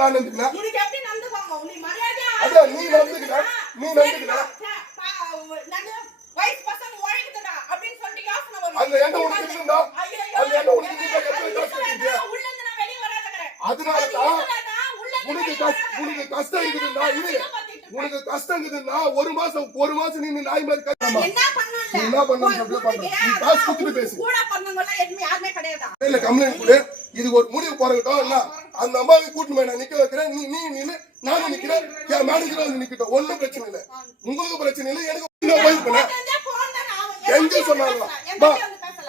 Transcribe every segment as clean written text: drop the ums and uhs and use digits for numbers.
நான் நந்துக்கல உனக்கு எப்படி நந்துவாங்க நீ மரியாதையா அத நீ நந்துக்கல நான் வைஸ் பசங்க ஓடிட்டடா அப்படினு சொல்லிட்டு யோசனை வரும் அந்த என்ன உனக்கு இருந்தா அந்த என்ன உனக்கு இருந்தா எப்படி கஷ்டப்படுது உள்ள இருந்து நான் வெளிய வராதக்கறேன் அதனால தான் உனக்கு கஷ்டம் இருக்குதுடா இது உனக்கு கஷ்டம் இருக்குதுன்னா ஒரு மாசம் நீ நாய் மாதிரி கஷ்டமா என்ன பண்ணணும் சொல்ல பண்ற நீ காசு கொடுத்து பேசு கூட பண்ணவங்க எல்லாம் யாருமே கிடையாது இல்ல கம்ப்ளைன்ட் கொடு இது ஒரு முடிவு போறட்டும் இல்ல அந்த அம்மாவை கூட்டி போய் நான் நிக்க வைக்கிறேன் நீ நின்னு நானும் நிக்கிறேன் என் மேனேஜர் வந்து நிக்கட்டும் ஒண்ணும் பிரச்சனை இல்ல உங்களுக்கு பிரச்சனை இல்ல எனக்கு போய் பண்ண எங்க சொன்னாங்க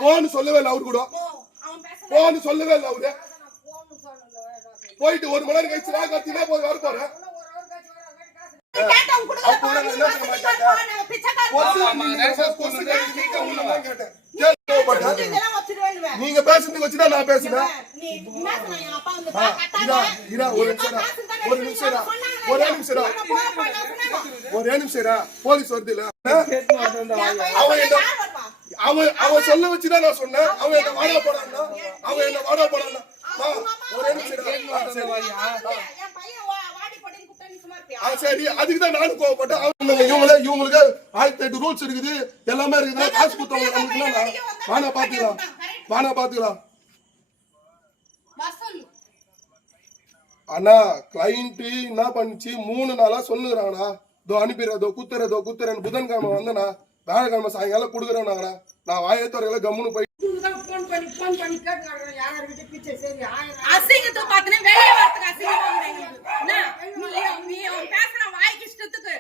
போன்னு சொல்லவே இல்ல அவரு கூட போன்னு சொல்லவே இல்ல அவரு போயிட்டு ஒரு மணி நேரம் கழிச்சு நான் கத்தினா போய் வர போறேன் நீங்க பேசுறதுக்கு வச்சுதான் நான் பேசுறேன் ஒரே நிமிஷம் போலீஸ் வருது இல்ல அவன் சொல்ல வச்சுதான் நான் சொன்னேன் அவன் என்ன வாடா போடான்னா ஒரே நிமிஷம் சரி அதுக்குதான் நானும் கோவப்பட்டேன் இவங்களுக்கு 1008 ரூல்ஸ் இருக்குது எல்லாமே இருக்குது காசு கொடுத்தவங்க வானா பாத்துக்கலாம் அண்ணா கிளைண்ட் என்ன பண்ணிச்சு 3 நாளா சொல்லுறாங்கண்ணா அனுப்பிடுறதோ குத்துறேன் புதன்கிழமை வந்தனா வேலைக்கிழமை சாயங்காலம் குடுக்குறேன்னாங்கண்ணா நான் வாயத்தோரையில கம்முன்னு போய் அசிங்கத்தை பாத்தனே வெளிய வரதுக்கு அசிங்கமா நீ பேசுற வாய்க்கு இஷ்டத்துக்கு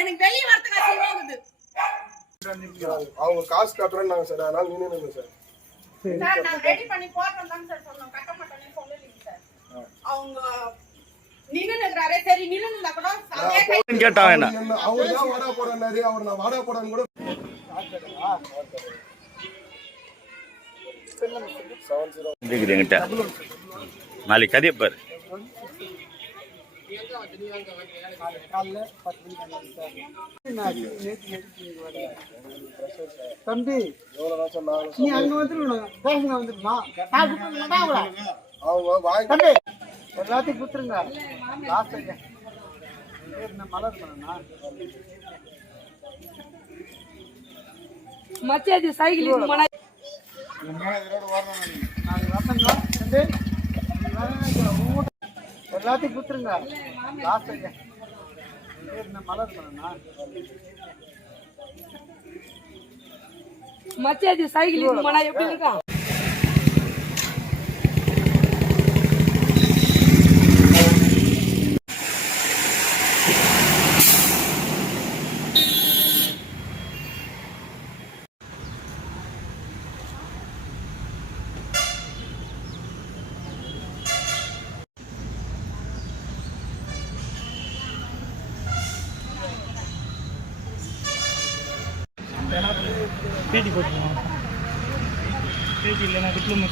எனக்கு வெளிய வரதுக்கு அசிங்கமா அவங்க காசு கட்டுறேன்னாங்க சார் அதனால நின்னு சார் நான் ரெடி பண்ணி போறேன்னு தான் சார் சொன்னோம் கட்ட மாட்டேன்னு சொல்லலீங்க சார் அவங்க நின்னுங்கறாரே சரி நின்னுனா கூட கேட்டான் என்ன அவர் தான் வாடா போறானே அவர் நான் வாடா போறான்னு கூட என்கிட்ட நாளைக்கு கதையை பாரு தம்பி நீ அங்க வந்துருக்கணும் பேசுங்க வந்துருமா தம்பி எல்லாத்தையும் குத்துருங்க மலர் பண்ணா மச்சாதி சைக்கிள் மன எல்லாத்தையும் குத்துருங்க மலர் பண்ணா மச்சாதி சைக்கிள் மன எப்படி இருக்கா பேட்டி போட்டுருவோம் பேட்டி இல்லைன்னா டிப்ளமோ